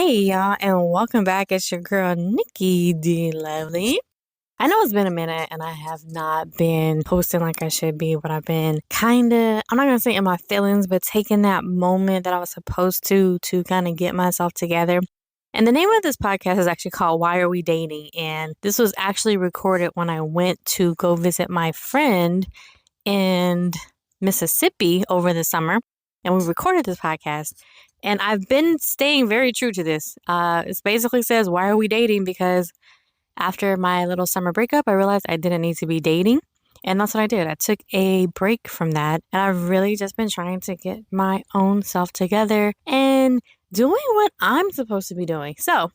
Hey y'all, and welcome back. It's your girl Nikki D Lovely. I know it's been a minute and I have not been posting like I should be, but I've been I'm not gonna say in my feelings, but taking that moment that I was supposed to kind of get myself together. And the name of this podcast is actually called Why Are We Dating? And this was actually recorded when I went to go visit my friend in Mississippi over the summer. And we recorded this podcast. And I've been staying very true to this. It basically says, why are we dating? Because after my little summer breakup, I realized I didn't need to be dating. And that's what I did. I took a break from that. And I've really just been trying to get my own self together and doing what I'm supposed to be doing. So,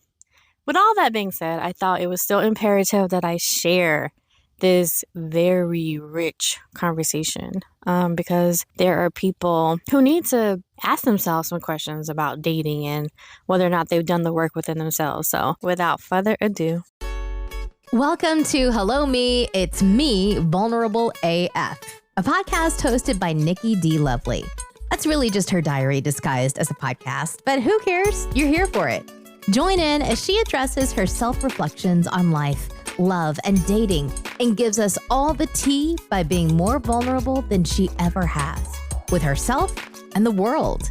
with all that being said, I thought it was still imperative that I share this very rich conversation because there are people who need to ask themselves some questions about dating and whether or not they've done the work within themselves. So without further ado. Welcome to Hello Me, It's Me, Vulnerable AF, a podcast hosted by Nikki D. Lovely. That's really just her diary disguised as a podcast, but who cares? You're here for it. Join in as she addresses her self-reflections on life, love, and dating, and gives us all the tea by being more vulnerable than she ever has with herself and the world.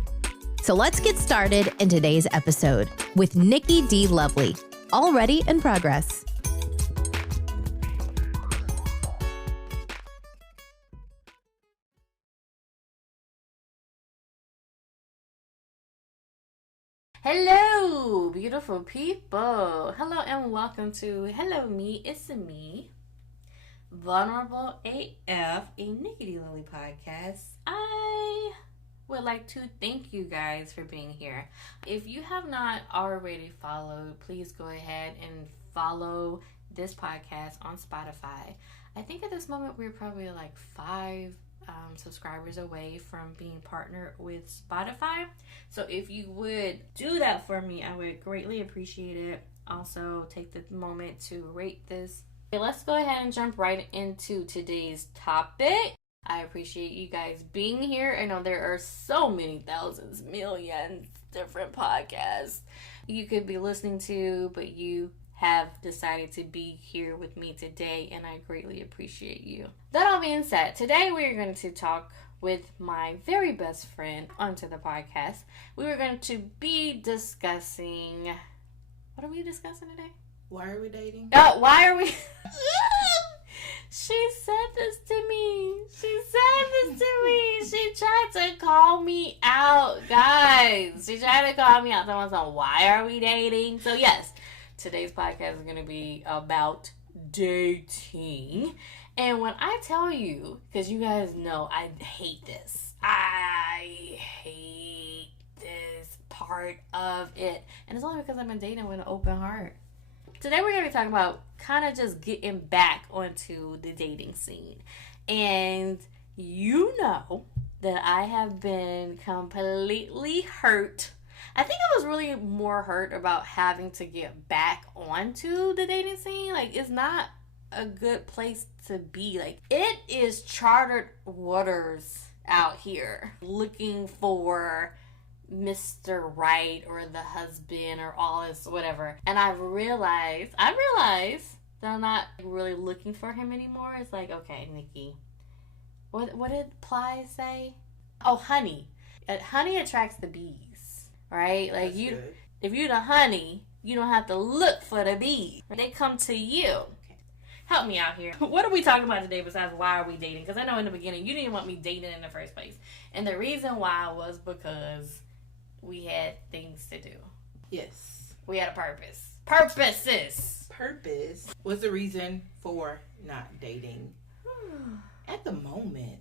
So let's get started in today's episode with Nikki D. Lovely, already in progress. Hello, beautiful people. Hello and welcome to Hello Me, It's Me, Vulnerable AF, a Nikki D. Lily podcast. I would like to thank you guys for being here. If you have not already followed, please go ahead and follow this podcast on Spotify. I think at this moment we're probably like 5 subscribers away from being partnered with Spotify. So if you would do that for me, I would greatly appreciate it. Also, take the moment to rate this. Okay, let's go ahead and jump right into today's topic. I appreciate you guys being here. I know there are so many thousands, millions different podcasts you could be listening to, but you have decided to be here with me today, and I greatly appreciate you. That all being said, today we are going to talk with my very best friend onto the podcast. We were going to be discussing... What are we discussing today? Why are we dating? Why are we... She said this to me. She tried to call me out, guys. She tried to call me out. Someone said, why are we dating? So yes, today's podcast is going to be about dating. And when I tell you, because you guys know I hate this. I hate this part of it. And it's only because I've been dating with an open heart. Today we're going to be talking about kind of just getting back onto the dating scene. And you know that I have been completely hurt. I think I was really more hurt about having to get back onto the dating scene. Like, it's not a good place to be. Like, it is chartered waters out here looking for Mr. Right or the husband or all this whatever. And I realized that I'm not really looking for him anymore. It's like, okay, Nikki, what did Ply say? Oh, honey. Honey attracts the bees, right? Like, if you're the honey, you don't have to look for the bees. They come to you. Okay. Help me out here. What are we talking about today besides why are we dating? Because I know in the beginning you didn't want me dating in the first place. And the reason why was because we had things to do. Yes. We had a purpose. Purpose was the reason for not dating. At the moment,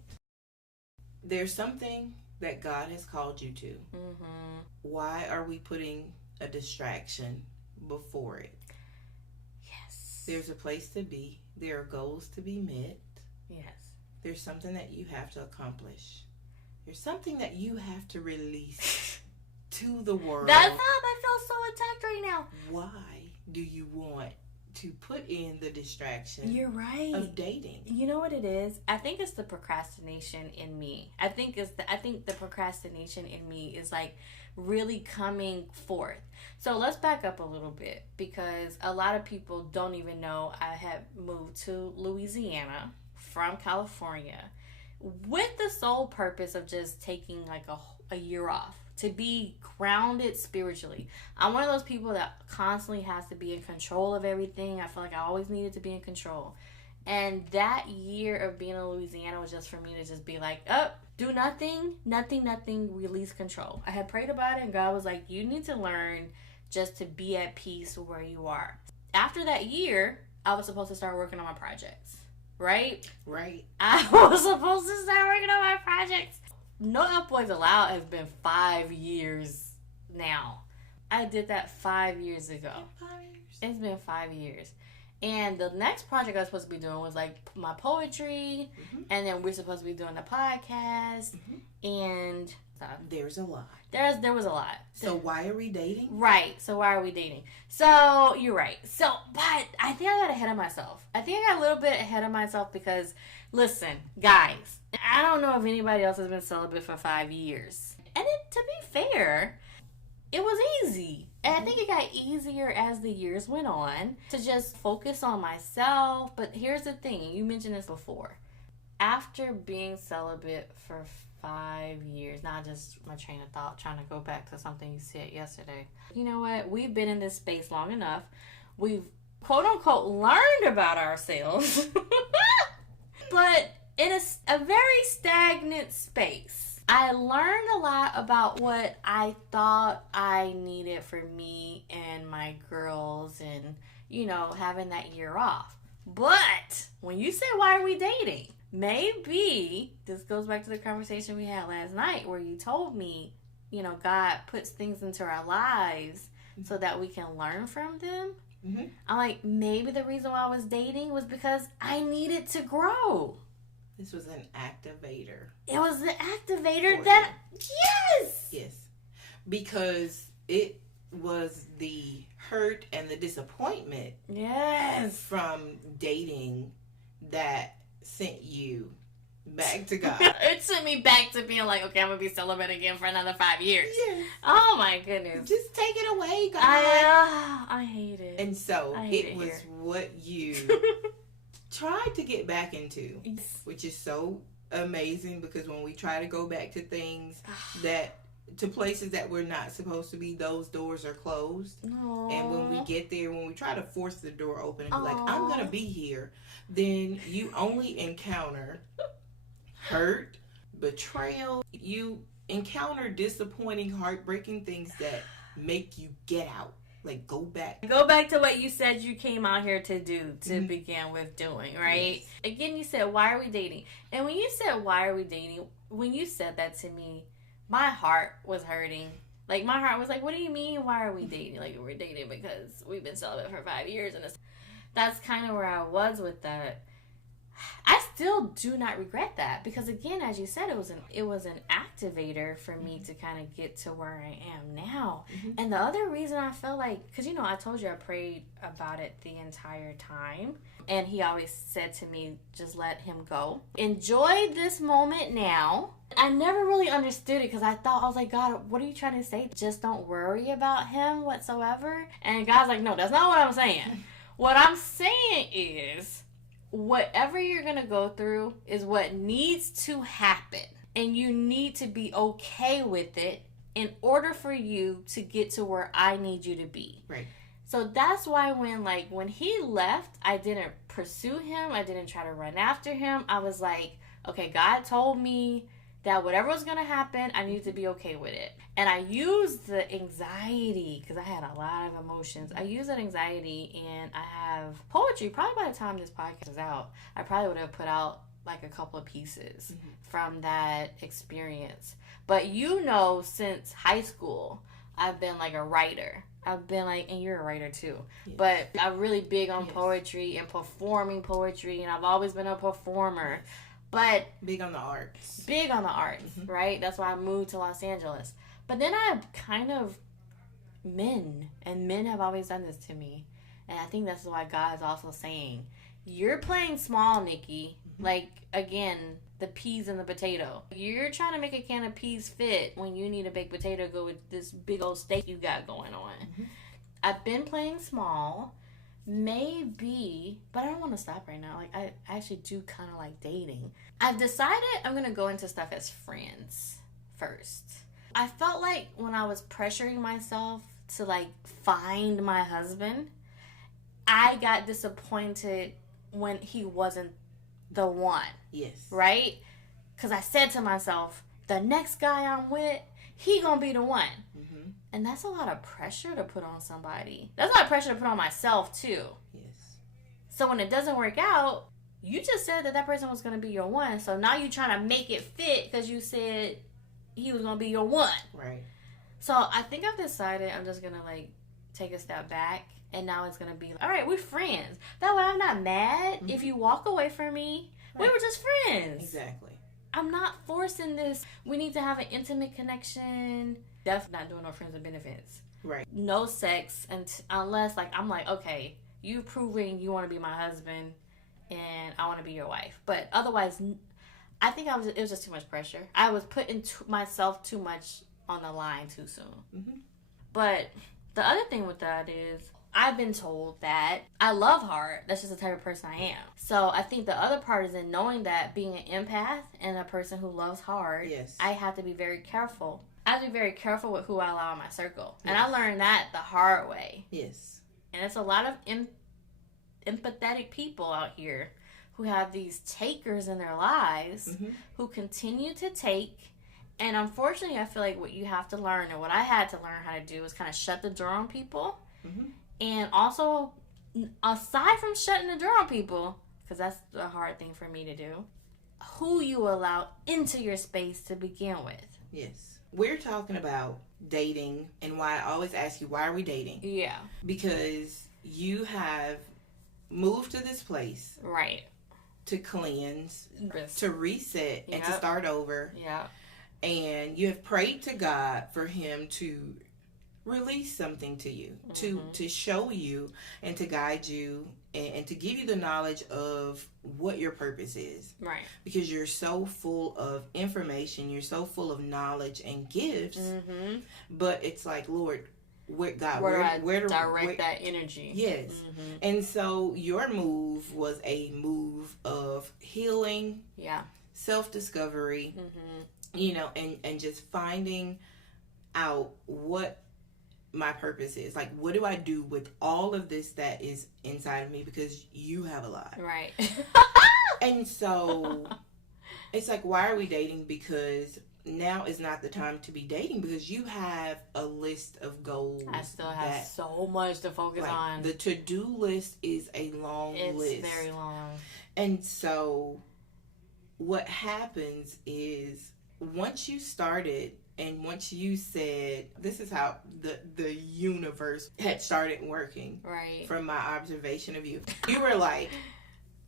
there's something that God has called you to. Mm-hmm. Why are we putting a distraction before it? Yes. There's a place to be. There are goals to be met. Yes. There's something that you have to accomplish. There's something that you have to release to the world. That's how I feel so attacked right now. Why do you want to put in the distraction You're right. of dating. You know what it is? I think it's the procrastination in me. I think the procrastination in me is like really coming forth. So let's back up a little bit, because a lot of people don't even know I have moved to Louisiana from California with the sole purpose of just taking like a year off to be grounded spiritually. I'm one of those people that constantly has to be in control of everything. I feel like I always needed to be in control. And that year of being in Louisiana was just for me to just be like, do nothing, release control. I had prayed about it, and God was like, you need to learn just to be at peace where you are. After that year, I was supposed to start working on my projects, right? Right. I was supposed to start working on my projects. No F Boys Allowed has been 5 years now. I did that 5 years ago. 5 years. It's been 5 years. And the next project I was supposed to be doing was like my poetry, and then we're supposed to be doing the podcast, and there's a lot. There was a lot. So why are we dating? Right. So why are we dating? So you're right. So, but I think I got ahead of myself. I think I got a little bit ahead of myself because, listen, guys, I don't know if anybody else has been celibate for 5 years. And to be fair, it was easy. And I think it got easier as the years went on to just focus on myself. But here's the thing. You mentioned this before. After being celibate for 5 years, not just my train of thought, trying to go back to something you said yesterday. You know what? We've been in this space long enough. We've, quote unquote, learned about ourselves. But in a very stagnant space. I learned a lot about what I thought I needed for me and my girls and, you know, having that year off. But when you say, why are we dating? Maybe this goes back to the conversation we had last night where you told me, you know, God puts things into our lives so that we can learn from them. Mm-hmm. I'm like, maybe the reason why I was dating was because I needed to grow. This was an activator. It was the activator that, yes! Yes. Because it was the hurt and the disappointment. Yes. From dating that sent you back to God. It sent me back to being like, okay, I'm going to be celibate again for another 5 years. Yes. Oh my goodness. Just take it away, God. I hate it. And so it was what you tried to get back into, which is so amazing, because when we try to go back to things to places that we're not supposed to be, those doors are closed. Aww. And when we get there, when we try to force the door open and be like, I'm going to be here, then you only encounter hurt, betrayal. You encounter disappointing, heartbreaking things that make you get out. Like, go back. Go back to what you said you came out here to do, to begin with doing, right? Yes. Again, you said, why are we dating? And when you said, why are we dating? When you said that to me, my heart was hurting. Like, my heart was like, what do you mean, why are we dating? Like, we're dating because we've been celibate for 5 years. And that's kind of where I was with that. I still do not regret that, because again, as you said, it was an activator for me to kind of get to where I am now. And the other reason I felt like, because you know, I told you I prayed about it the entire time, and he always said to me, just let him go, enjoy this moment now. I never really understood it, because I was like, God, what are you trying to say? Just don't worry about him whatsoever. And God's like, no, that's not what I'm saying. What I'm saying is, whatever you're going to go through is what needs to happen. And you need to be okay with it in order for you to get to where I need you to be. Right. So that's why when he left, I didn't pursue him. I didn't try to run after him. I was like, okay, God told me that whatever was going to happen, I needed to be okay with it. And I used the anxiety, because I had a lot of emotions. I used that anxiety, and I have poetry. Probably by the time this podcast is out, I probably would have put out like a couple of pieces from that experience. But you know, since high school, I've been like a writer. I've been like, and you're a writer too, but I'm really big on poetry and performing poetry, and I've always been a performer. But big on the arts, right? That's why I moved to Los Angeles. But then I kind of men have always done this to me. And I think that's why God is also saying, you're playing small, Nikki. Like, again, the peas and the potato. You're trying to make a can of peas fit when you need a baked potato to go with this big old steak you got going on. I've been playing small. Maybe, but I don't want to stop right now. Like, I actually do kind of like dating. I've decided I'm going to go into stuff as friends first. I felt like when I was pressuring myself to, like, find my husband, I got disappointed when he wasn't the one. Yes. Right? Because I said to myself, the next guy I'm with, he gonna be the one. And that's a lot of pressure to put on somebody. That's a lot of pressure to put on myself, too. Yes. So when it doesn't work out, you just said that person was going to be your one. So now you're trying to make it fit because you said he was going to be your one. Right. So I think I've decided I'm just going to, like, take a step back. And now it's going to be, like, all right, we're friends. That way I'm not mad if you walk away from me. Right. We were just friends. Exactly. I'm not forcing this. We need to have an intimate connection. Definitely not doing no friends with benefits. Right. No sex unless, like, I'm like, okay, you've proven you want to be my husband and I want to be your wife. But otherwise, I think it was just too much pressure. I was putting myself too much on the line too soon. But the other thing with that is I've been told that I love hard. That's just the type of person I am. So I think the other part is in knowing that being an empath and a person who loves hard, I have to be very careful. I have to be very careful with who I allow in my circle. And I learned that the hard way. Yes. And it's a lot of empathetic people out here who have these takers in their lives who continue to take. And unfortunately, I feel like what you have to learn, and what I had to learn how to do, is kind of shut the door on people. And also, aside from shutting the door on people, because that's a hard thing for me to do, who you allow into your space to begin with. Yes. We're talking about dating, and why I always ask you, why are we dating? Yeah. Because you have moved to this place. Right. To cleanse, to reset, and to start over. Yeah. And you have prayed to God for him to release something to you, to show you and to guide you and to give you the knowledge of what your purpose is. Right. Because you're so full of information, you're so full of knowledge and gifts, but it's like, Lord, where do I direct that energy? Yes. And so your move was a move of healing, self-discovery, you know, and just finding out what my purpose is. Like, what do I do with all of this that is inside of me? Because you have a lot. Right. And so it's like, why are we dating? Because now is not the time to be dating, because you have a list of goals. I still have so much to focus on. The to-do list is a long list. It's very long. And so what happens is, once you started, and once you said, this is how the universe had started working, right? From my observation of you, you were like,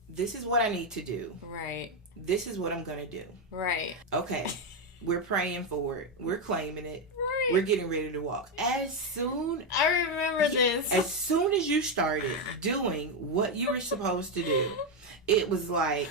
this is what I need to do. Right. This is what I'm going to do. Right. Okay. We're praying for it. We're claiming it. Right. We're getting ready to walk. I remember this. As soon as you started doing what you were supposed to do, it was like,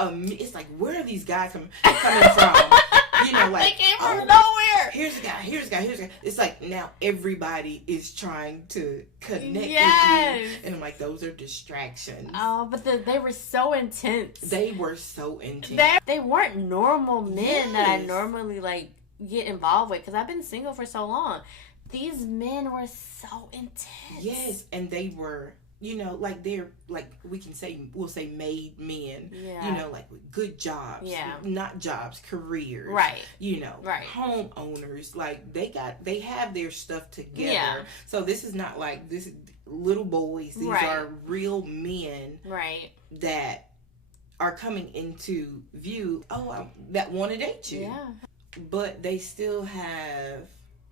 it's like, where are these guys coming from? You know, like, they came from nowhere. Here's a guy. It's like, now everybody is trying to connect with you. And I'm like, those are distractions. Oh, but they were so intense. They were so intense. They weren't normal men that I normally, like, get involved with, because I've been single for so long. These men were so intense. Yes, and they were, you know, like, they're, like, we'll say made men, you know, like, with good jobs, not jobs, careers, right, you know, homeowners, like, they have their stuff together. So this is not like this little boys. These are real men, that are coming into view, that want to date you, but they still have.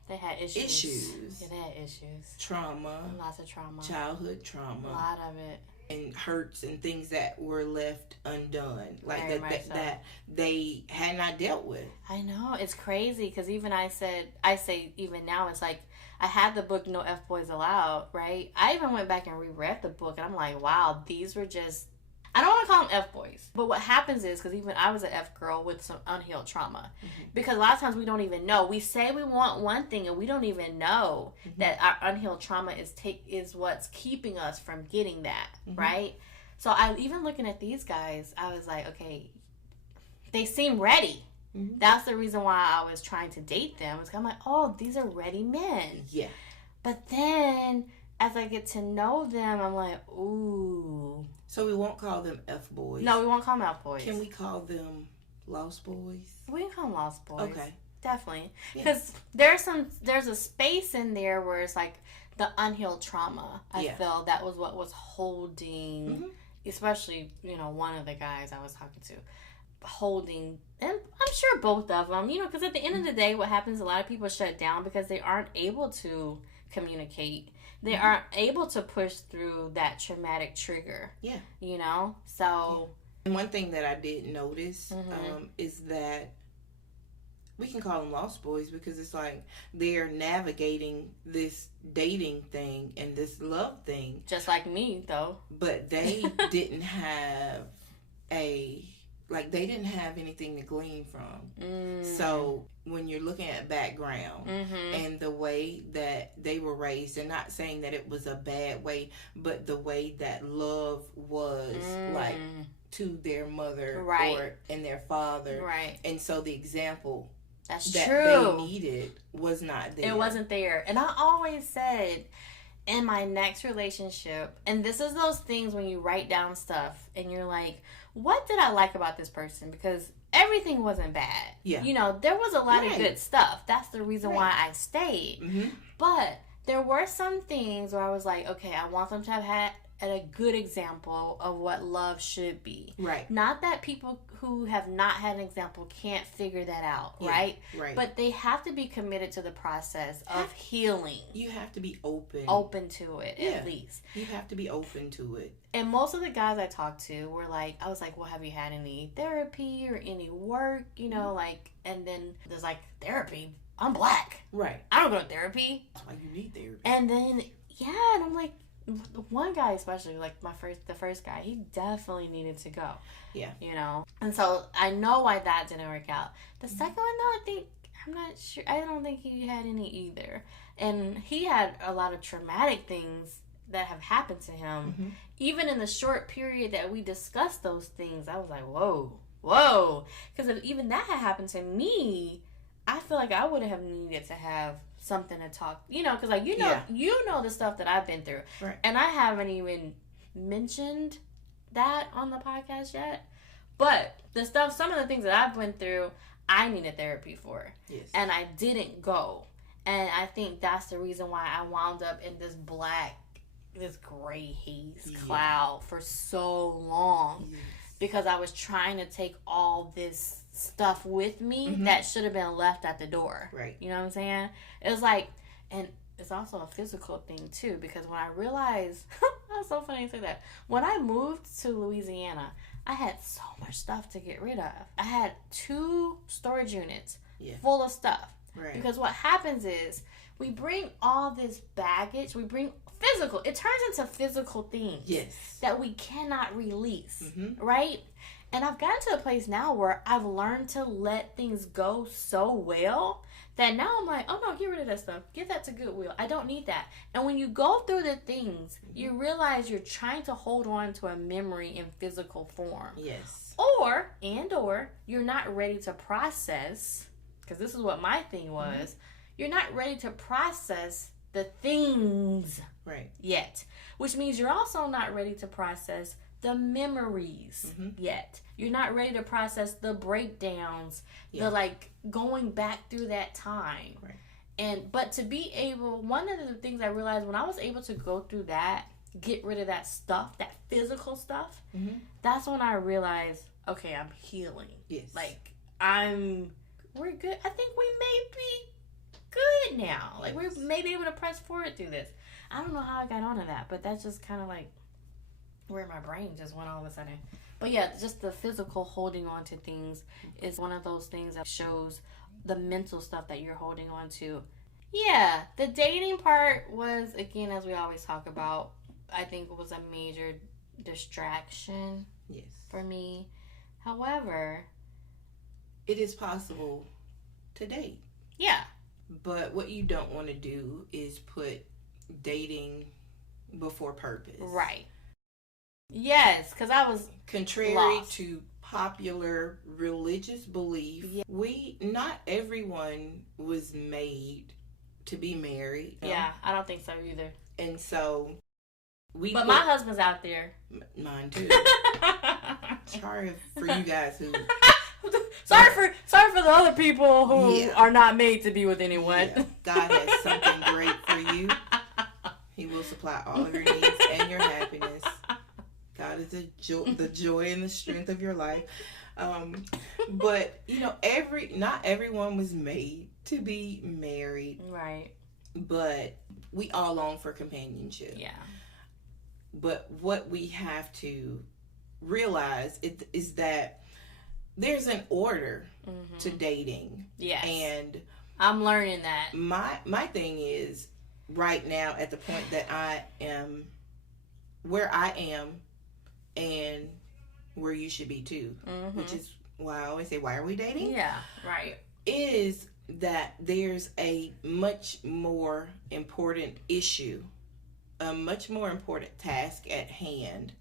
They had issues. Yeah, they had issues. Trauma. Lots of trauma. Childhood trauma. A lot of it. And hurts and things that were left undone. Like, that they had not dealt with. I know. It's crazy, because even I say even now, it's like, I had the book No F Boys Allowed, right? I even went back and reread the book, and I'm like, wow, these were just, I don't want to call them F boys, but what happens is, because even I was an F girl with some unhealed trauma, because a lot of times we don't even know. We say we want one thing, and we don't even know that our unhealed trauma is what's keeping us from getting that, right? So I even looking at these guys, I was like, okay, they seem ready. That's the reason why I was trying to date them. It's I'm like, oh, these are ready men. Yeah. But then as I get to know them, I'm like, ooh. So we won't call them F boys. No, we won't call them F boys. Can we call them Lost Boys? We can call them Lost Boys. Okay. Definitely. Because there's a space in there where it's like the unhealed trauma. I felt that was what was holding, especially, one of the guys I was talking to. Holding, and I'm sure both of them, because at the end of the day, what happens, a lot of people shut down because they aren't able to communicate. They aren't able to push through that traumatic trigger. Yeah. So. And one thing that I did notice is that we can call them Lost Boys because it's like they're navigating this dating thing and this love thing. Just like me, though. But they didn't have they didn't have anything to glean from. So when you're looking at background and the way that they were raised, and not saying that it was a bad way, but the way that love was like to their mother and their father. Right. And so the example that they needed was not there. It wasn't there. And I always said, in my next relationship, and this is those things when you write down stuff and you're like, what did I like about this person? Because everything wasn't bad. Yeah. There was a lot of good stuff. That's the reason why I stayed. But there were some things where I was like, okay, I want them to have had a good example of what love should be. Right. Not that people who have not had an example can't figure that out, right? Right. But they have to be committed to the process of healing. You have to be open. Open to it, at least. You have to be open to it. And most of the guys I talked to were like, I was like, well, have you had any therapy or any work? And then there's like, therapy? I'm black. Right. I don't go to therapy. That's why you need therapy. And then, and I'm like, one guy especially, like the first guy, he definitely needed to go. Yeah. And so I know why that didn't work out. The second one, though, I'm not sure. I don't think he had any either. And he had a lot of traumatic things that have happened to him. Even in the short period that we discussed those things, I was like, whoa. Because if even that had happened to me, I feel like I would have needed to have something to talk, because like you know the stuff that I've been through, right. And I haven't even mentioned that on the podcast yet. But some of the things that I've went through, I needed therapy for, and I didn't go, and I think that's the reason why I wound up in this gray haze cloud for so long, because I was trying to take all this stuff with me that should have been left at the door. Right. You know what I'm saying? It was like, and it's also a physical thing too, because when I realized, that's so funny to say that. When I moved to Louisiana, I had so much stuff to get rid of. I had 2 storage units full of stuff. Right. Because what happens is we bring all this baggage, it turns into physical things that we cannot release. Right? And I've gotten to a place now where I've learned to let things go so well that now I'm like, oh no, get rid of that stuff. Give that to Goodwill. I don't need that. And when you go through the things, you realize you're trying to hold on to a memory in physical form. Yes. Or you're not ready to process, because this is what my thing was, you're not ready to process the things yet. Which means you're also not ready to process the memories yet. You're not ready to process the breakdowns, the going back through that time. Right. But to be able, one of the things I realized when I was able to go through that, get rid of that stuff, that physical stuff, that's when I realized, okay, I'm healing. Yes. We're good. I think we may be good now. We're maybe able to press forward through this. I don't know how I got onto that, but that's just kind of where my brain just went all of a sudden. But just the physical holding on to things is one of those things that shows the mental stuff that you're holding on to. Yeah, the dating part was, again, as we always talk about, I think it was a major distraction for me. However, it is possible to date. Yeah. But what you don't want to do is put dating before purpose. Right. Yes, because I was contrary lost. To popular religious belief. Yeah. Not everyone was made to be married. Yeah, I don't think so either. And so But my husband's out there. Mine too. Sorry for you guys who. sorry for the other people who are not made to be with anyone. Yeah. God has something great for you. He will supply all of your needs and your happiness. God is the joy and the strength of your life. But not everyone was made to be married. Right. But we all long for companionship. Yeah. But what we have to realize is that there's an order to dating. Yes. And I'm learning that. My thing is, right now, at the point that I am where I am and where you should be too, which is why I always say, why are we dating? Yeah, right. Is that there's a much more important issue, a much more important task at hand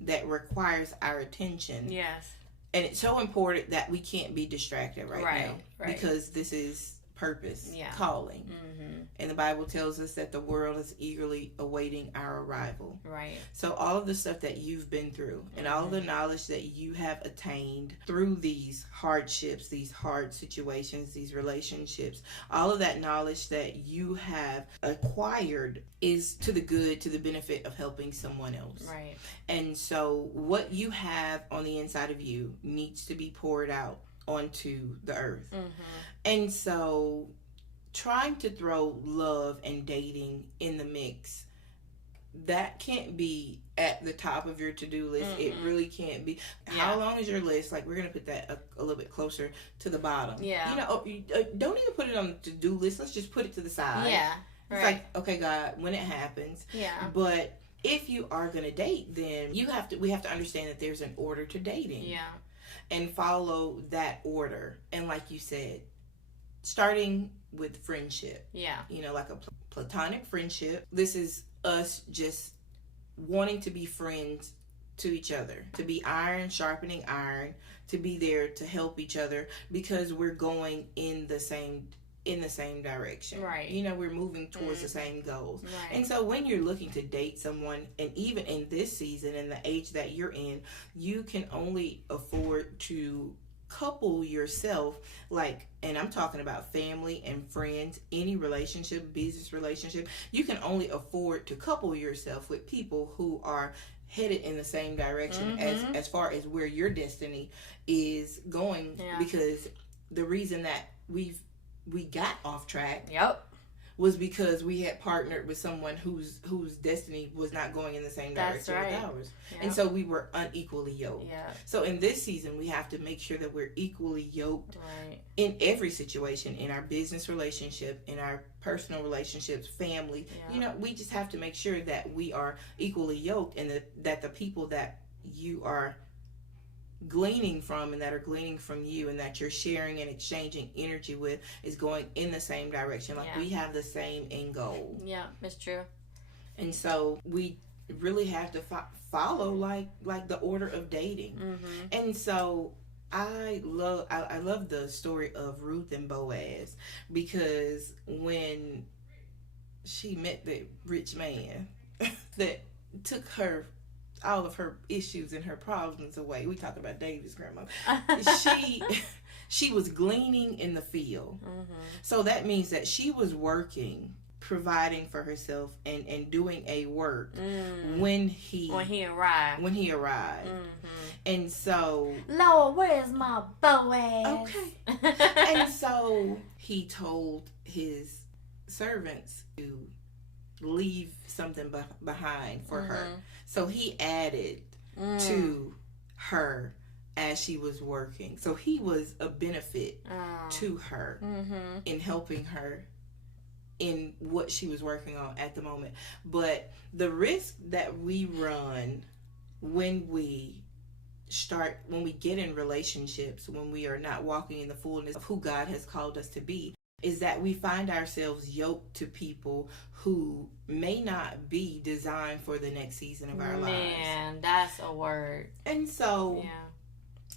that requires our attention. Yes. And it's so important that we can't be distracted right now. Right. Because this is purpose, calling. And the Bible tells us that the world is eagerly awaiting our arrival. Right. So all of the stuff that you've been through and all of the knowledge that you have attained through these hardships, these hard situations, these relationships, all of that knowledge that you have acquired is to the good, to the benefit of helping someone else. Right. And so what you have on the inside of you needs to be poured out onto the earth. And so trying to throw love and dating in the mix, that can't be at the top of your to-do list. It really can't be. How long is your list? Like, we're going to put that a little bit closer to the bottom. Yeah. Don't even put it on the to-do list. Let's just put it to the side. Yeah. Right. It's like, okay, God, when it happens. Yeah. But if you are going to date, then we have to understand that there's an order to dating. Yeah. And follow that order. And like you said, starting with friendship. Yeah. Like a platonic friendship. This is us just wanting to be friends to each other. To be iron sharpening iron. To be there to help each other because we're going in the same direction. Right. We're moving towards the same goals. Right. And so when you're looking to date someone, and even in this season and the age that you're in, you can only afford to couple yourself, and I'm talking about family and friends, any relationship, business relationship, you can only afford to couple yourself with people who are headed in the same direction as far as where your destiny is going. Because the reason that we got off track was because we had partnered with someone whose destiny was not going in the same direction as ours. And so we were unequally yoked. So in this season, we have to make sure that we're equally yoked in every situation, in our business relationship, in our personal relationships, family. We just have to make sure that we are equally yoked, and that the people that you are gleaning from and that are gleaning from you and that you're sharing and exchanging energy with is going in the same direction. We have the same end goal. Yeah, it's true. And so we really have to follow like the order of dating. And so I love the story of Ruth and Boaz, because when she met the rich man that took her all of her issues and her problems away. We talk about David's grandma. She was gleaning in the field. So that means that she was working, providing for herself and doing a work when he arrived. And so, Lord, where's my Boaz? Okay. And so he told his servants to leave something behind for her. So he added to her as she was working. So he was a benefit to her in helping her in what she was working on at the moment. But the risk that we run when we get in relationships, when we are not walking in the fullness of who God has called us to be, is that we find ourselves yoked to people who may not be designed for the next season of our lives. Man, that's a word. And so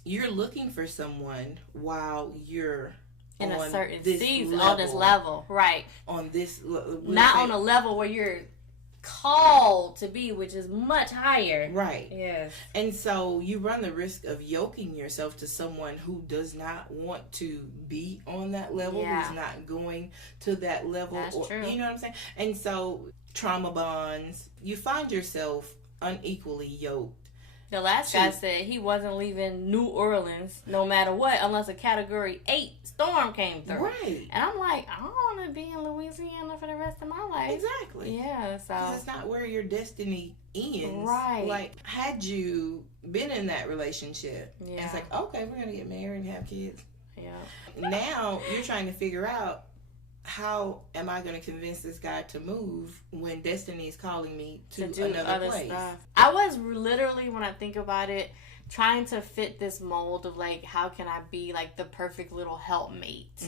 you're looking for someone while you're in on a certain this season, level, on this level, right? On this, not on a level where you're called to be, which is much higher. Right. Yes. And so you run the risk of yoking yourself to someone who does not want to be on that level, who's not going to that level. That's true. You know what I'm saying? And so trauma bonds, you find yourself unequally yoked. The last guy said he wasn't leaving New Orleans no matter what unless a Category 8 storm came through. Right. And I'm like, I don't want to be in Louisiana for the rest of my life. Exactly. Yeah, so. That's not where your destiny ends. Right. Like, had you been in that relationship, it's like, okay, we're going to get married and have kids. Yeah. Now you're trying to figure out, how am I going to convince this guy to move when destiny is calling me to do another place? Stuff. I was literally, when I think about it, trying to fit this mold of like, how can I be like the perfect little helpmate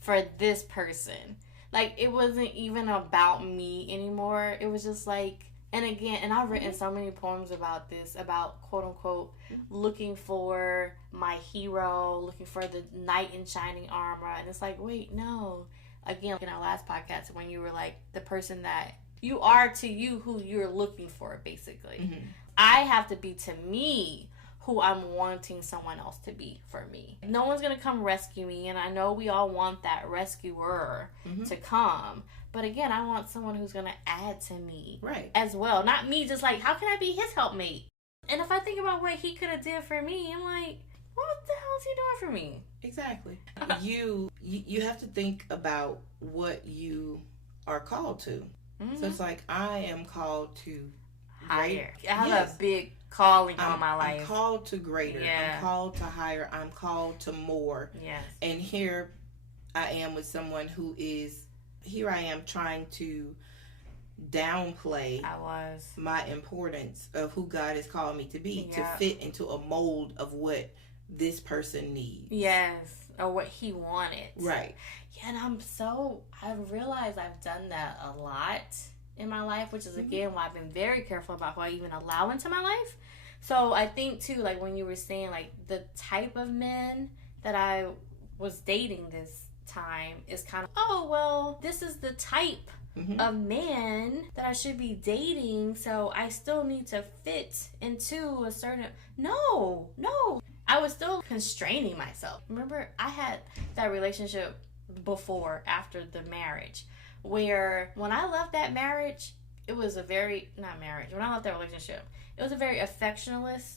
for this person? Like, it wasn't even about me anymore. It was just like, and again, and I've written so many poems about this, about quote unquote, looking for my hero, looking for the knight in shining armor. And it's like, wait, no. Again, in our last podcast, when you were like the person that you are to you, who you're looking for, basically. I have to be to me who I'm wanting someone else to be for me. No one's going to come rescue me, and I know we all want that rescuer to come. But again, I want someone who's going to add to me as well. Not me just like, how can I be his helpmate? And if I think about what he could have did for me, I'm like, what the hell is he doing for me? Exactly. You have to think about what you are called to. So it's like, I am called to higher. I have a big calling on my life. I'm called to greater. I'm called to higher. I'm called to more. Yes. And here I am with someone who is, here I am trying to downplay my importance of who God has called me to be, to fit into a mold of what this person needs. Yes. Or what he wanted. Right. Yeah, and I've realized I've done that a lot in my life, which is again why I've been very careful about who I even allow into my life. So I think too, like when you were saying like the type of men that I was dating this time is kind of, oh, well, this is the type of man that I should be dating, so I still need to fit into a certain, no. I was still constraining myself. Remember, I had that relationship after the marriage, where when I left that marriage, it was a very, when I left that relationship, it was a very affectionless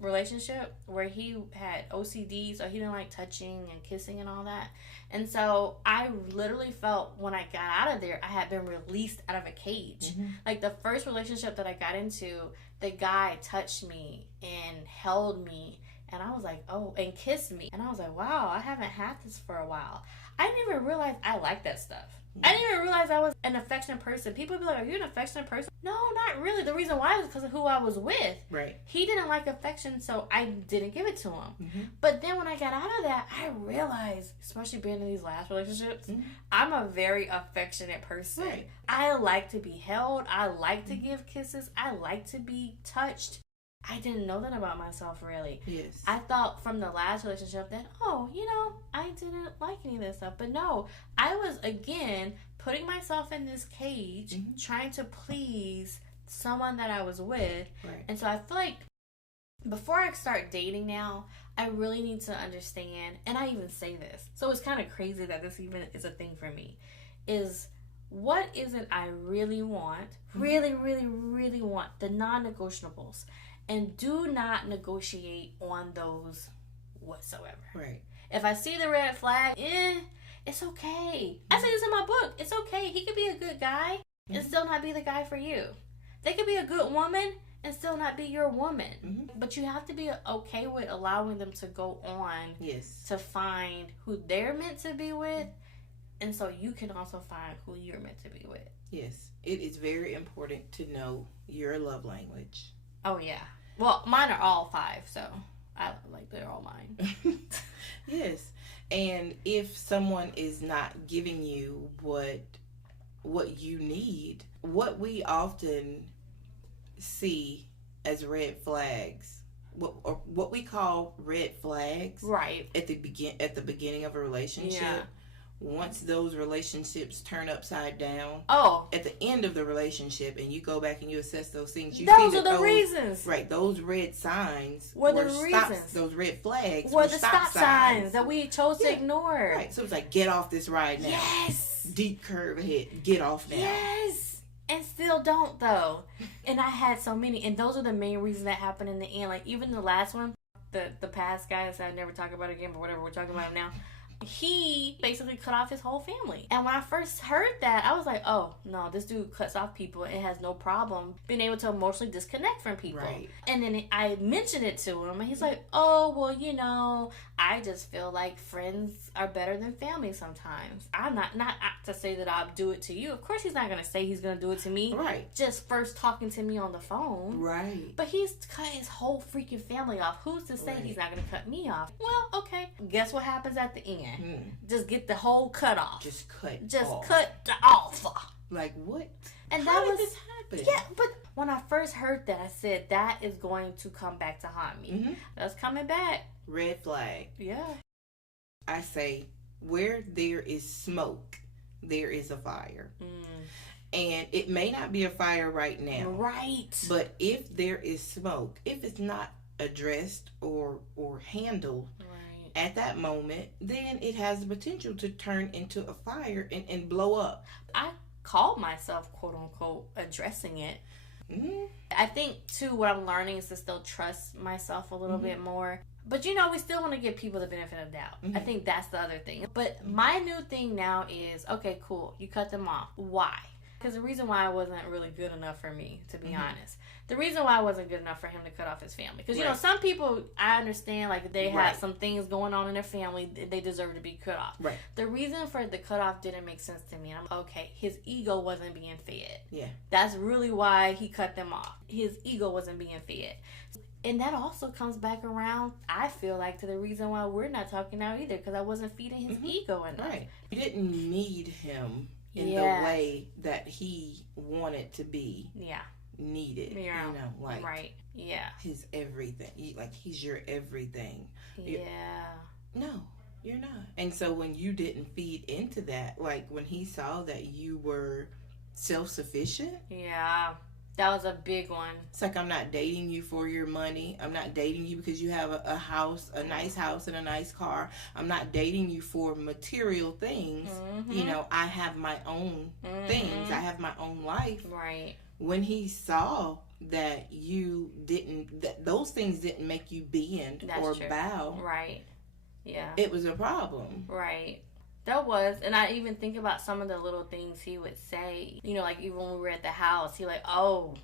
relationship where he had OCD, so he didn't like touching and kissing and all that. And so I literally felt when I got out of there, I had been released out of a cage. Like the first relationship that I got into, the guy touched me and held me. And I was like, oh, and kissed me. And I was like, wow, I haven't had this for a while. I didn't even realize I liked that stuff. I didn't even realize I was an affectionate person. People be like, are you an affectionate person? No, not really. The reason why was because of who I was with. Right. He didn't like affection, so I didn't give it to him. But then when I got out of that, I realized, especially being in these last relationships, I'm a very affectionate person. Right. I like to be held. I like to give kisses. I like to be touched. I didn't know that about myself, really. Yes. I thought from the last relationship that, I didn't like any of this stuff. But no, I was, again, putting myself in this cage, trying to please someone that I was with. Right. And so I feel like before I start dating now, I really need to understand, and I even say this, so it's kind of crazy that this even is a thing for me, is what is it I really want, really, really, really want, the non-negotiables. And do not negotiate on those whatsoever. Right. If I see the red flag, it's okay. I say this in my book. It's okay. He could be a good guy and still not be the guy for you. They could be a good woman and still not be your woman. But you have to be okay with allowing them to go on to find who they're meant to be with And so you can also find who you're meant to be with. Yes. It is very important to know your love language. Oh, yeah. Well, mine are all 5, so they're all mine. Yes. And if someone is not giving you what you need, what we often see as red flags, what we call red flags, right, at the beginning of a relationship. Yeah. Once those relationships turn upside down, at the end of the relationship, and you go back and you assess those things, you those see are the reasons. Right, those red signs were the reasons. Those red flags were the stop signs that we chose to ignore. Right, so it's like, get off this ride now. Yes. Deep curve ahead, get off now. Yes. And still don't, though. And I had so many, and those are the main reasons that happened in the end. Like, even the last one, the past guy that said I'd never talk about it again, but whatever, we're talking about him now. He basically cut off his whole family. And when I first heard that, I was like, oh, no, this dude cuts off people and has no problem being able to emotionally disconnect from people. Right. And then I mentioned it to him, and he's like, oh, well, I just feel like friends are better than family sometimes. I'm not to say that I'll do it to you. Of course, he's not going to say he's going to do it to me. Right. Just first talking to me on the phone. Right. But he's cut his whole freaking family off. Who's to say he's not going to cut me off? Well, okay. Guess what happens at the end? Just get the whole cut off. Just cut off. Like, what? And how did this happen? Yeah, but when I first heard that, I said, that is going to come back to haunt me. Mm-hmm. That's coming back. Red flag. Yeah. I say, where there is smoke, there is a fire. And it may not be a fire right now. Right. But if there is smoke, if it's not addressed or handled at that moment, then it has the potential to turn into a fire and blow up. I call myself, quote unquote, addressing it. Mm-hmm. I think, too, what I'm learning is to still trust myself a little bit more. But, we still want to give people the benefit of doubt. I think that's the other thing. But my new thing now is, okay, cool, you cut them off. Why? Because the reason why it wasn't really good enough for me, to be honest. The reason why it wasn't good enough for him to cut off his family. Because, some people, I understand, like, they have some things going on in their family, they deserve to be cut off. Right. The reason for the cutoff didn't make sense to me. And I'm okay, his ego wasn't being fed. Yeah. That's really why he cut them off. His ego wasn't being fed. And that also comes back around, I feel like, to the reason why we're not talking now either. Because I wasn't feeding his ego enough. Right. You didn't need him in the way that he wanted to be needed. Yeah. Like his everything. He's your everything. No, you're not. And so when you didn't feed into that, like when he saw that you were self-sufficient. Yeah. That was a big one. It's like, I'm not dating you for your money. I'm not dating you because you have a house, a nice house and a nice car. I'm not dating you for material things. Mm-hmm. I have my own things. I have my own life. Right. When he saw that those things didn't make you bend or bow. Right. Yeah. It was a problem. Right. That was, and I even think about some of the little things he would say. Like even when we were at the house, he like, oh,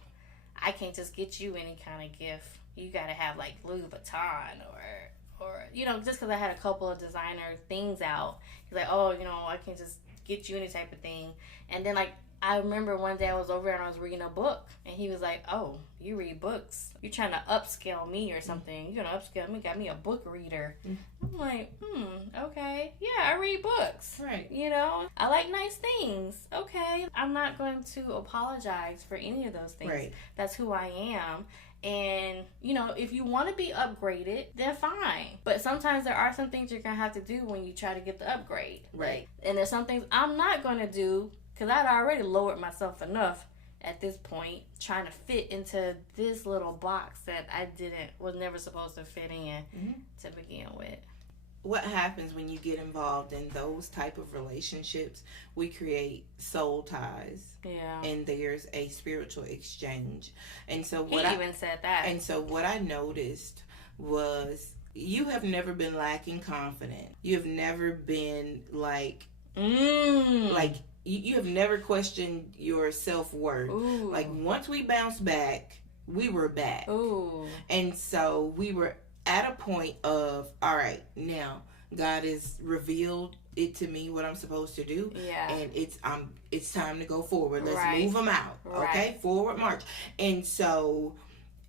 I can't just get you any kind of gift. You gotta have like Louis Vuitton or just because I had a couple of designer things out. He's like, oh, I can't just get you any type of thing. And then like, I remember one day I was over and I was reading a book, and he was like, oh, you read books. You're trying to upscale me or something. You're going to upscale me, got me a book reader. I'm like, okay. Yeah, I read books. Right. I like nice things. Okay. I'm not going to apologize for any of those things. Right. That's who I am. And, if you want to be upgraded, then fine. But sometimes there are some things you're going to have to do when you try to get the upgrade. Right. And there's some things I'm not going to do because I'd already lowered myself enough at this point, trying to fit into this little box that I was never supposed to fit in to begin with. What happens when you get involved in those type of relationships? We create soul ties. Yeah. And there's a spiritual exchange. And so he even said that. And so what I noticed was, you have never been lacking confidence. You have never been like you have never questioned your self-worth. Ooh. Like, once we bounced back, we were back. Ooh. And so we were at a point of, all right, now God has revealed it to me what I'm supposed to do. Yeah. And it's time to go forward. Let's Right. move them out. Right. Okay? Forward march. And so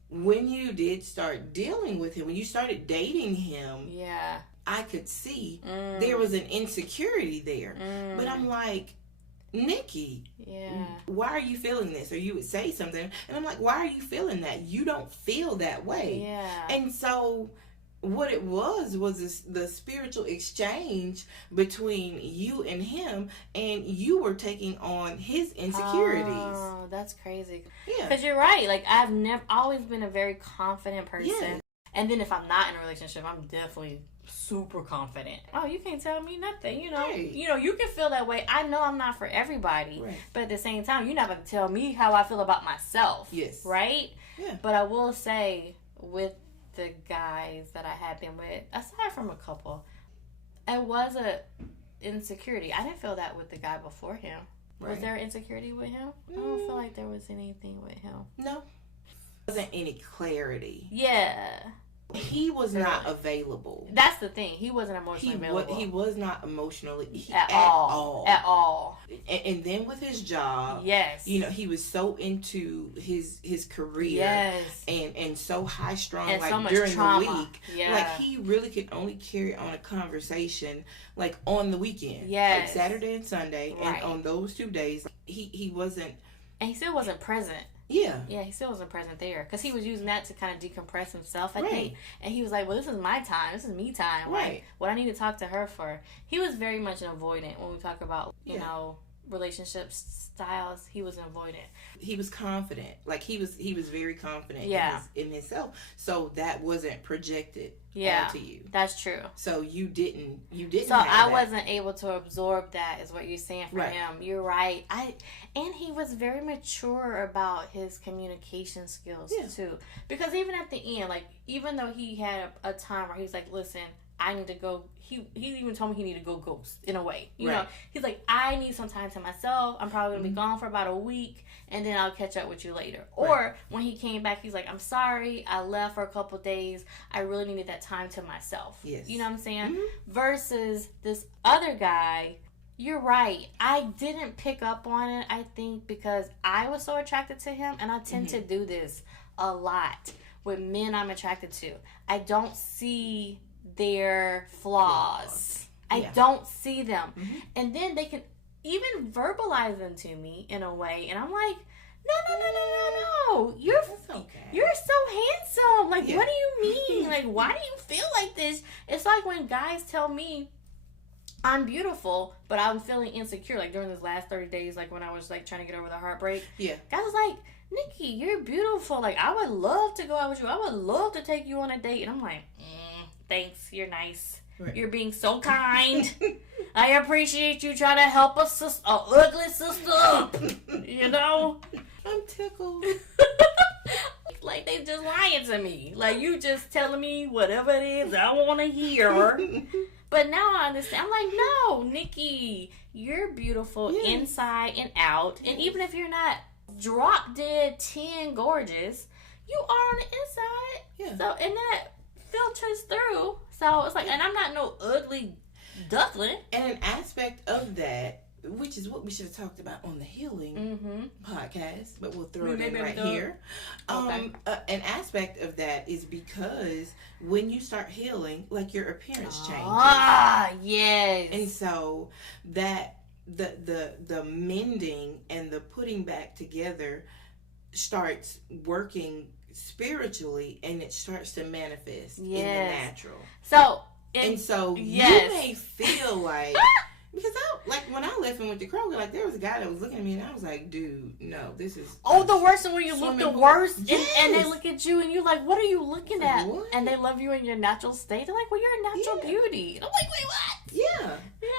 when you did start dealing with him, when you started dating him, yeah, I could see there was an insecurity there. But I'm like, Nikki, yeah, why are you feeling this? Or you would say something, and I'm like, why are you feeling that? You don't feel that way. yeah. And so what it was the spiritual exchange between you and him, and you were taking on his insecurities. Oh, that's crazy. Yeah. Because you're right. Like, I've always been a very confident person. Yeah. And then if I'm not in a relationship, I'm definitely super confident. Oh, you can't tell me nothing, you know. Right. You know, you can feel that way. I know I'm not for everybody. Right. But at the same time, you're not going to tell me how I feel about myself. Yes. Right? Yeah. But I will say, with the guys that I had been with, aside from a couple, it was a insecurity. I didn't feel that with the guy before him. Right. Was there insecurity with him? I don't feel like there was anything with him. No. There wasn't any clarity. Yeah. He was not available. That's the thing. He wasn't emotionally available. He was not emotionally at all. At all. And then with his job, yes, you know, he was so into his career, yes, and so high strung, and like so much during trauma. the week, yeah, like he really could only carry on a conversation like on the weekend, yes, like Saturday and Sunday, right. And on those 2 days, he wasn't, and he still wasn't present. Yeah. Yeah, he still wasn't present there. Because he was using that to kind of decompress himself, I think. And he was like, well, this is my time. This is me time. Right. Like, what I need to talk to her for. He was very much an avoidant when we talk about, you know, relationship styles. He was an avoidant. He was confident. Like, he was very confident in himself. So that wasn't projected onto you. That's true. So you didn't So I wasn't able to absorb that, is what you're saying for him. You're right. And he was very mature about his communication skills too. Because even at the end, like, even though he had a time where he's like, listen, I need to go. He even told me he needed to go ghost in a way. You know, he's like, I need some time to myself. I'm probably gonna be gone for about a week, and then I'll catch up with you later. Or when he came back, he's like, I'm sorry, I left for a couple days. I really needed that time to myself. Yes. You know what I'm saying? Versus this other guy. You're right. I didn't pick up on it, I think, because I was so attracted to him, and I tend to do this a lot with men I'm attracted to. I don't see their flaws. I don't see them. And then they can even verbalize them to me in a way, and I'm like, no. You're so handsome. Like, what do you mean? Like, why do you feel like this? It's like when guys tell me I'm beautiful, but I'm feeling insecure. Like, during this last 30 days, like, when I was, like, trying to get over the heartbreak. Yeah. Guys was like, Nikki, you're beautiful. Like, I would love to go out with you. I would love to take you on a date. And I'm like, thanks. You're nice. Right. You're being so kind. I appreciate you trying to help a ugly sister. You know? I'm tickled. Like, they just lying to me. Like, you just telling me whatever it is I want to hear. But now I understand. I'm like, no, Nikki, you're beautiful inside and out. And even if you're not drop dead 10 gorgeous, you are on the inside. Yeah. So, and that filters through. So it's like, and I'm not no ugly duckling. And an aspect of that, which is what we should have talked about on the healing podcast, but we'll throw it in right here. Okay. An aspect of that is because when you start healing, like, your appearance changes. Ah, yes. And so that the mending and the putting back together starts working spiritually, and it starts to manifest in the natural. So you may feel like, because when I left and went to Kroger, like, there was a guy that was looking at me, and I was like, dude, no, this is the worst. And when you look the worst, and they look at you, and you're like, what are you looking at? What? And they love you in your natural state. They're like, well, you're a natural beauty. And I'm like, wait, what? Yeah.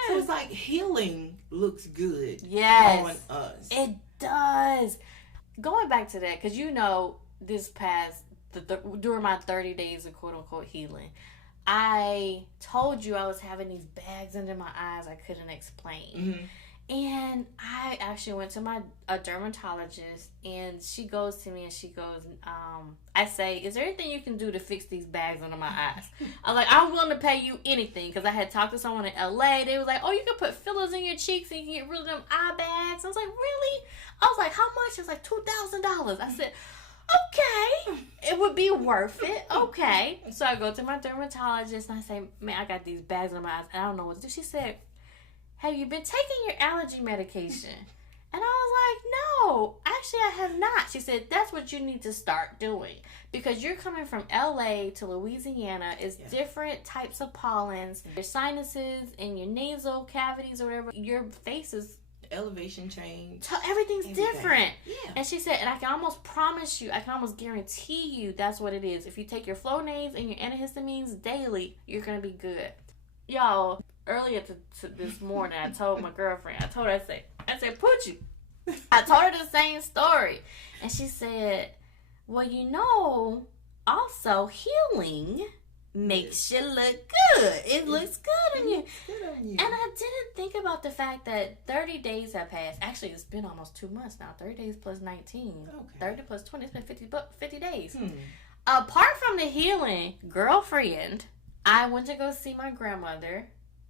So it's like healing looks good on us. It does. Going back to that, because this past during my 30 days of quote unquote healing, I told you I was having these bags under my eyes I couldn't explain. And I actually went to a dermatologist, and she goes to me and she goes, I say, is there anything you can do to fix these bags under my eyes? I was like, I'm willing to pay you anything, because I had talked to someone in LA. They was like, oh, you can put fillers in your cheeks and you can get rid of them eye bags. I was like, really? I was like, how much? It was like $2,000. I said, okay, it would be worth it. Okay. So I go to my dermatologist and I say, man, I got these bags under my eyes and I don't know what to do. She said, have you been taking your allergy medication? And I was like, no, actually I have not. She said, that's what you need to start doing, because you're coming from LA to Louisiana. It's different types of pollens. Your sinuses and your nasal cavities or whatever, your face is elevation change. So everything's different. Yeah. And she said, and I can almost promise you, I can almost guarantee you that's what it is. If you take your Flonase and your antihistamines daily, you're going to be good. Y'all, earlier to this morning, I told my girlfriend, I said, Poochie. I told her the same story. And she said, well, also healing makes you look good. It looks good on you. And I didn't think about the fact that 30 days have passed. Actually, it's been almost 2 months now. 30 days plus 19. Okay. 30 plus 20. It's been 50 days. Apart from the healing, girlfriend, I went to go see my grandmother.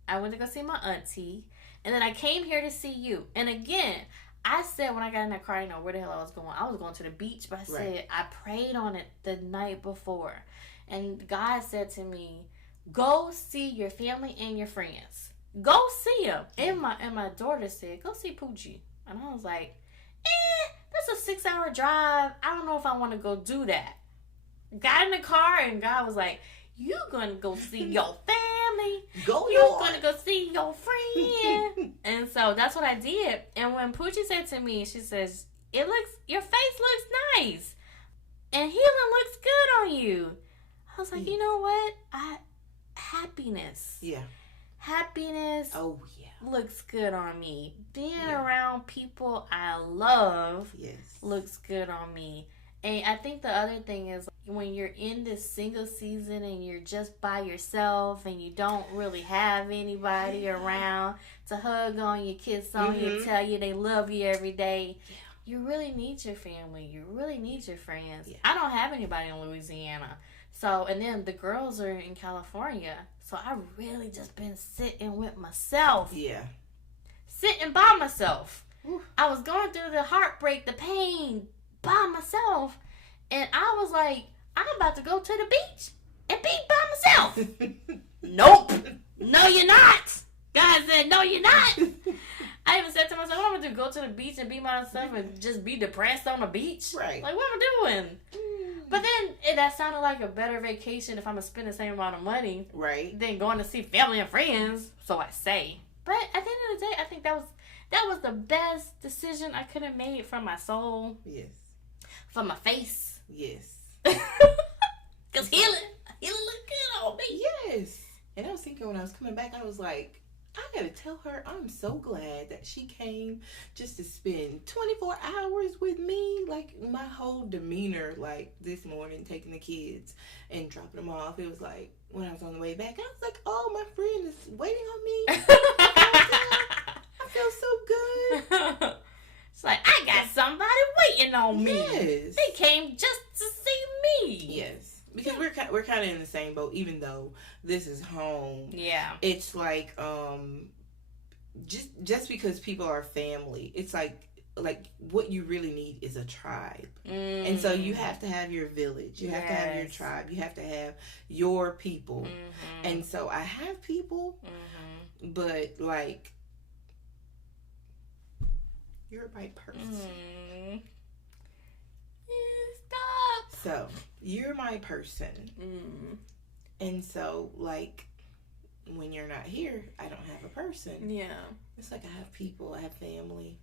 I went to go see my auntie. And then I came here to see you. And again, I said when I got in that car, I didn't know where the hell I was going. I was going to the beach, but I said I prayed on it the night before. And God said to me, go see your family and your friends. Go see them. And my daughter said, go see Poochie. And I was like, that's a 6-hour drive. I don't know if I want to go do that. Got in the car and God was like, you gonna go see your family. You're gonna go see your friend. And so that's what I did. And when Poochie said to me, she says, your face looks nice. And healing looks good on you. I was like, you know what? Happiness. Yeah. Happiness. Oh, yeah. Looks good on me. Being around people I love looks good on me. And I think the other thing is when you're in this single season and you're just by yourself and you don't really have anybody around to hug on you, kiss on you, tell you they love you every day, you really need your family. You really need your friends. Yeah. I don't have anybody in Louisiana. So, and then the girls are in California. So I really just been sitting with myself. Yeah. Sitting by myself. Ooh. I was going through the heartbreak, the pain by myself. And I was like, I'm about to go to the beach and be by myself. Nope. No, you're not. God said, no, you're not. I even said to myself, what am I going to do? Go to the beach and be by myself and just be depressed on the beach? Right. Like, what am I doing? But then that sounded like a better vacation if I'm going to spend the same amount of money. Right. Than going to see family and friends. So I say. But at the end of the day, I think that was the best decision I could have made for my soul. Yes. For my face. Yes. Because healing look good on me. Yes. And I was thinking when I was coming back, I was like, I gotta tell her I'm so glad that she came just to spend 24 hours with me. Like, my whole demeanor, like, this morning, taking the kids and dropping them off, it was like, when I was on the way back, I was like, oh, my friend is waiting on me. I feel so good. It's like, I got somebody waiting on me. Yes. They came just to see me. Yes. Because we're kind of in the same boat, even though this is home. Yeah. It's like, just because people are family, it's like what you really need is a tribe. And so you have to have your village. You have to have your tribe. You have to have your people. And so I have people, but like, you're the right person. Stop. So, you're my person. And so, like, when you're not here, I don't have a person. Yeah. It's like I have people, I have family,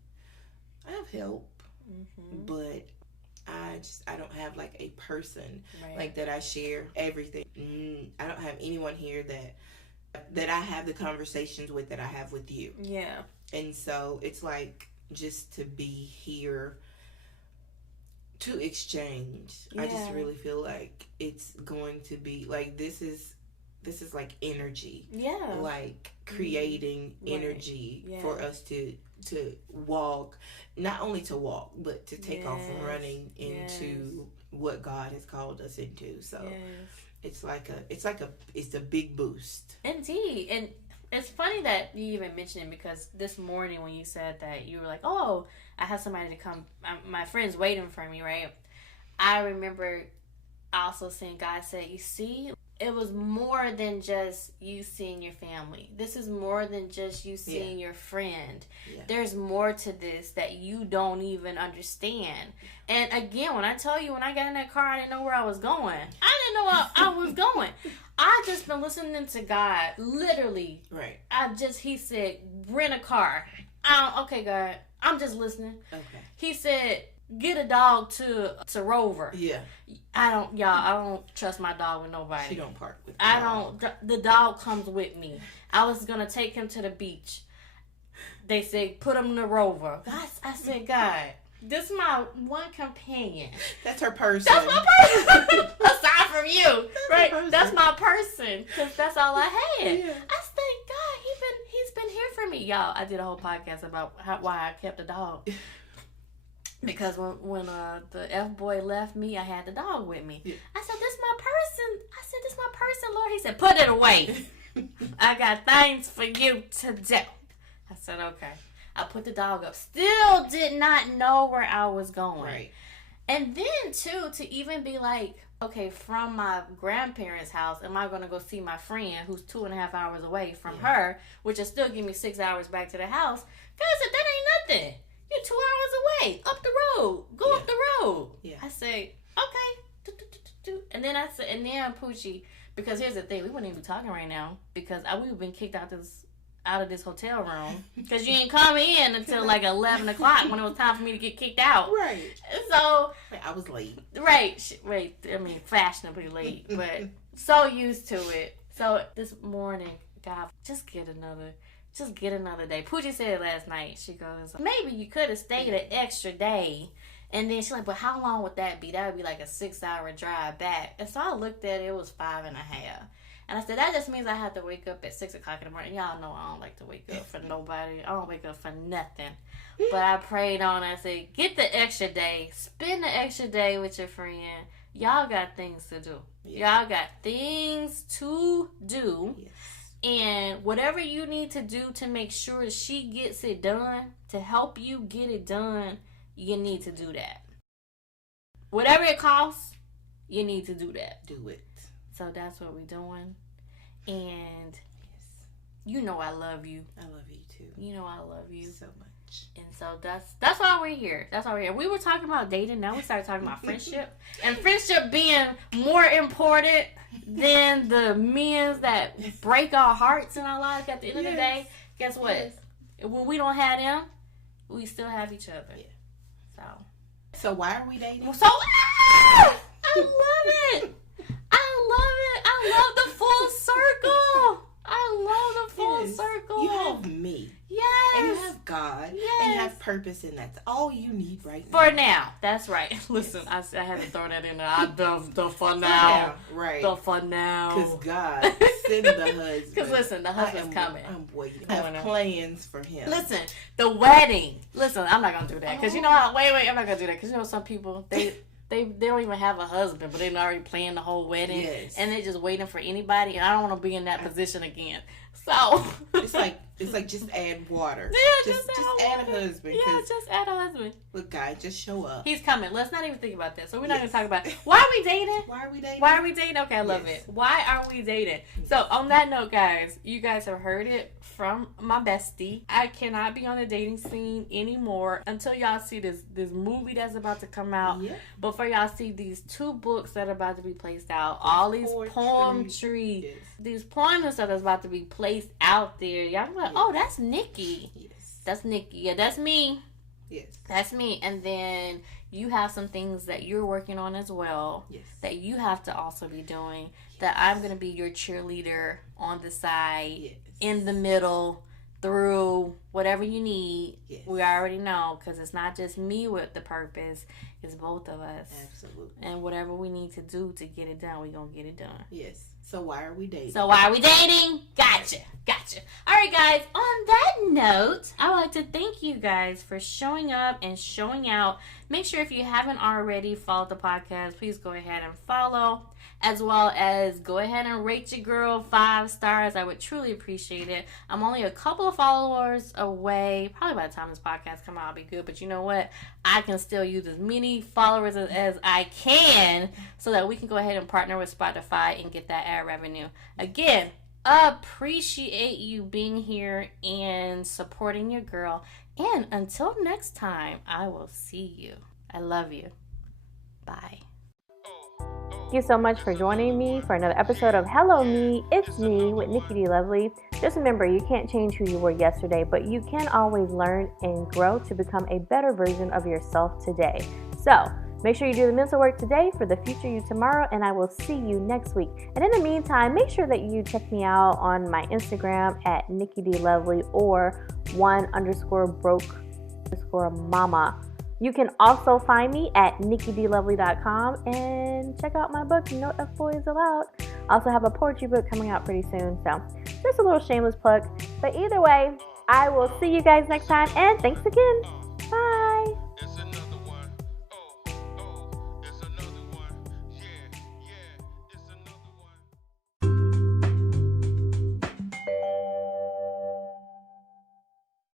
I have help, but I don't have like a person like that I share everything. I don't have anyone here that I have the conversations with that I have with you. Yeah. And so it's like just to be here to exchange. I just really feel like it's going to be like this is like energy. Yeah. Like creating energy for us to to walk, not only to walk, but to take off running into what God has called us into. So it's a big boost. Indeed. And it's funny that you even mentioned it, because this morning when you said that, you were like, oh, I have somebody to come, my friend's waiting for me, right? I remember also seeing God say, you see, it was more than just you seeing your family. This is more than just you seeing your friend. Yeah. There's more to this that you don't even understand. And again, when I tell you, when I got in that car, I didn't know where I was going. I didn't know where I was going. I just been listening to God, literally. Right. He said, rent a car. Okay, God, I'm just listening. Okay. He said, get a dog to Rover. Yeah. I don't trust my dog with nobody. She don't park with the dog comes with me. I was going to take him to the beach. They said, put him in the Rover. I said, God, this is my one companion. That's her person. That's my person. Aside from you. Right? That's my person. Because that's all I had. Yeah. I said, God, he's been here for me. Y'all, I did a whole podcast about why I kept a dog. Because when the F-boy left me, I had the dog with me. Yeah. I said, this is my person, Lord. He said, put it away. I got things for you to do. I said, okay. I put the dog up. Still did not know where I was going. Right. And then, too, to even be like, okay, from my grandparents' house, am I going to go see my friend who's 2.5 hours away from her, which will still give me 6 hours back to the house? God said, that ain't nothing. You're 2 hours away, up the road. Go up the road. Yeah. I say, okay. And then Poochie, because here's the thing, we wouldn't even be talking right now, because we've been kicked out of this hotel room, because you ain't come in until like 11 o'clock when it was time for me to get kicked out. Right. So I was late. Right. Fashionably late, but so used to it. So this morning, God, just get another day. Poochie said it last night. She goes, maybe you could have stayed an extra day. And then she's like, but how long would that be? That would be like a 6-hour drive back. And so I looked at it, it was 5.5. And I said, that just means I have to wake up at 6 o'clock in the morning. Y'all know I don't like to wake up for nobody. I don't wake up for nothing. But I prayed on it. I said, get the extra day. Spend the extra day with your friend. Y'all got things to do. Yeah. Y'all got things to do. Yes. And whatever you need to do to make sure she gets it done, to help you get it done, you need to do that. Whatever it costs, you need to do that. Do it. So that's what we're doing. And you know I love you. I love you too. You know I love you. So much. And so that's why we're here. That's why we're here. We were talking about dating. Now we started talking about friendship. And friendship being more important than the men that break our hearts in our lives at the end of the day. Guess what? Yes. When we don't have them, we still have each other. Yeah. So why are we dating? So I love it. I love the full circle. I love the full circle. You have me. Yes. And you have God. Yes. And you have purpose, and that's all you need right now. For now. That's right. Listen, I had to throw that in there. The for now. Right. The for now. Because God send the husband. Because listen, the husband's coming. I'm waiting. I have plans for him. Listen, the wedding. Listen, I'm not going to do that. Because you know how, wait, I'm not going to do that. Because you know some people, they don't even have a husband, but they're already planning the whole wedding. Yes. And they're just waiting for anybody. And I don't want to be in that position again. So it's like just add water. Yeah, just add a husband. Yeah, just add a husband. Look, guy, just show up. He's coming. Let's not even think about that. So we're not going to talk about it. Why are we dating? Why are we dating? Okay, I love it. Why are we dating? So on that note, guys, you guys have heard it from my bestie. I cannot be on the dating scene anymore until y'all see this movie that's about to come out. Yeah. Before y'all see these 2 books that are about to be placed out. All these poetry. Yes. These poems and stuff that's about to be placed out there. Y'all like, oh, that's Nikki. Yes. That's Nikki. Yeah, that's me. Yes. That's me. And then you have some things that you're working on as well. Yes. That you have to also be doing. Yes. That I'm going to be your cheerleader on the side, yes. In the middle, through whatever you need. Yes. We already know, because it's not just me with the purpose. It's both of us. Absolutely. And whatever we need to do to get it done, we're going to get it done. Yes. So why are we dating? Gotcha. All right, guys. On that note, I would like to thank you guys for showing up and showing out. Make sure if you haven't already followed the podcast, please go ahead and follow, as well as go ahead and rate your girl 5 stars. I would truly appreciate it. I'm only a couple of followers away. Probably by the time this podcast comes out, I'll be good. But you know what? I can still use as many followers as I can so that we can go ahead and partner with Spotify and get that ad revenue. Again, appreciate you being here and supporting your girl. And until next time, I will see you. I love you. Bye. Thank you so much for joining me for another episode of Hello Me, It's Me with Nikki D. Lovely. Just remember, you can't change who you were yesterday, but you can always learn and grow to become a better version of yourself today. So make sure you do the mental work today for the future you tomorrow, and I will see you next week. And in the meantime, make sure that you check me out on my Instagram at Nikki D. Lovely or _broke_mama. You can also find me at nikkidlovely.com and check out my book, No F Boys Allowed. I also have a poetry book coming out pretty soon, so just a little shameless plug. But either way, I will see you guys next time, and thanks again.